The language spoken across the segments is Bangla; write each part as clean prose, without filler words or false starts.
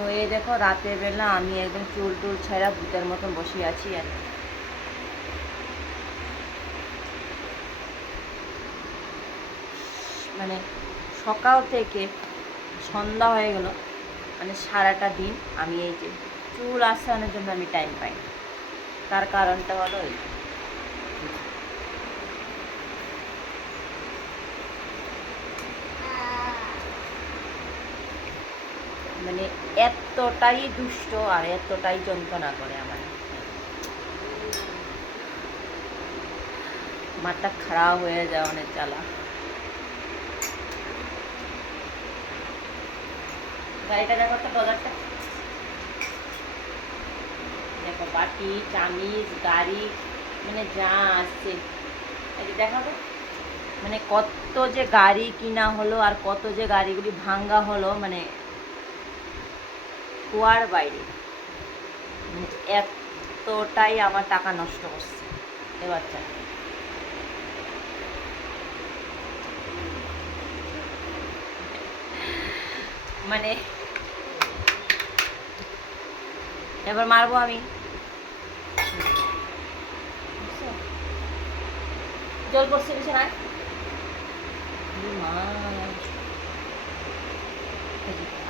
তো এই দেখো রাতের বেলা আমি একদম চুল টুল ছেঁড়া ভূতের মতন বসে আছি আর মানে সকাল থেকে সন্ধ্যা হয়ে গেল, মানে সারাটা দিন আমি এই যে চুল আসানোর জন্য আমি টাইম পাই। তার কারণটা হলো এই, মানে এতটাই দুষ্ট আর এতটাই যন্ত্রণা করে আমার, মাথা খারাপ হয়ে যায় অনেক জ্বালা। গাড়িটা দেখো তো, বাজারটা দেখো, বাটি চামিচ গাড়ি মানে যা আসছে এটা দেখাবো। মানে কত যে গাড়ি কিনা হলো আর কত যে গাড়িগুলি ভাঙ্গা হলো, মানে কুয়ার বাইরে। মানে এতটাই আমার টাকা নষ্ট করছে এ বাচ্চা। মানে এবার মারবো আমি, জল পড়ছে বিছানায়।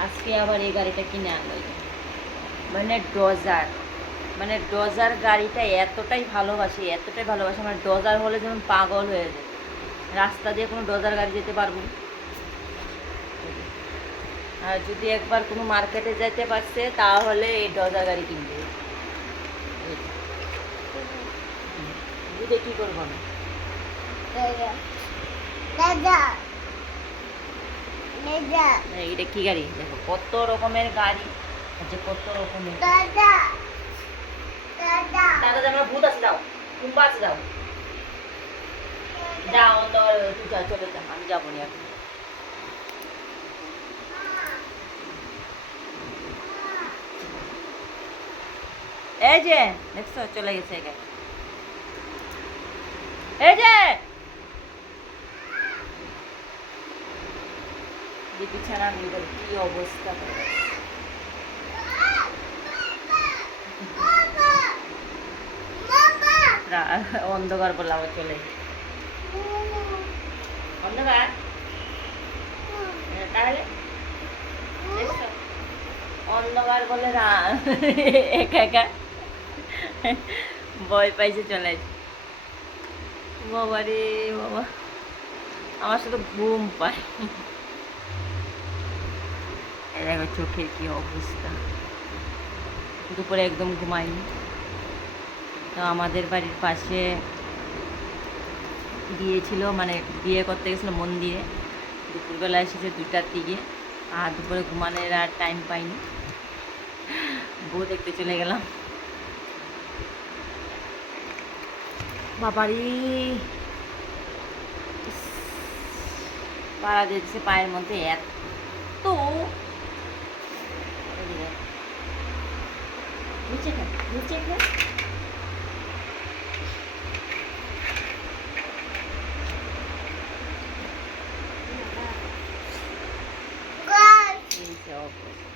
আজকে আবার এই গাড়িটা কিনে আনলো, মানে ডজার, মানে ডজার গাড়িটা এতটাই ভালোবাসি এতটাই ভালোবাসি, আমার ডজার হলে যেমন পাগল হয়ে যায়। রাস্তা দিয়ে কোনো ডজার গাড়ি যেতে পারবো, আর যদি একবার কোনো মার্কেটে যেতে পারছে তাহলে এই ডজার গাড়ি কিনবে। বুঝে কী করবো না, এটা কি গাড়ি দেখো, কত রকমের গাড়ি আছে, কত রকমের। দাদা আমার ভূত আছে, যাও কুম্বা আছে, যাও যাও অন্ধকার, তুই যা, চলে যা, আমি যাবো না এখন। এই যে দেখছো চলে গেছে গাড়ি, এই যে বিছানা মেয়েদের কি অবস্থা করে গেছে। অন্ধকার বলে আবার চলে অন্ধকার, তাহলে অন্ধকার বলে না, একা একা ভয় পাইছে চলে আসে। বাবা রে বাবা, আমার শুধু ঘুম পায়। দেখো চোখের কি অবস্থা, দুপুরে একদম ঘুমাইনি। তো আমাদের বাড়ির পাশে গিয়েছিল, মানে বিয়ে করতে গেছিলো মন্দিরে, দুপুরবেলা এসেছে 2টার দিকে, আর দুপুরে ঘুমানোর আর টাইম পাইনি, বউ দেখতে চলে গেলাম। বাবারি পাড়া দিয়েছে পায়ের মধ্যে, এত নিচে খা, নিচে খা। অবস্থা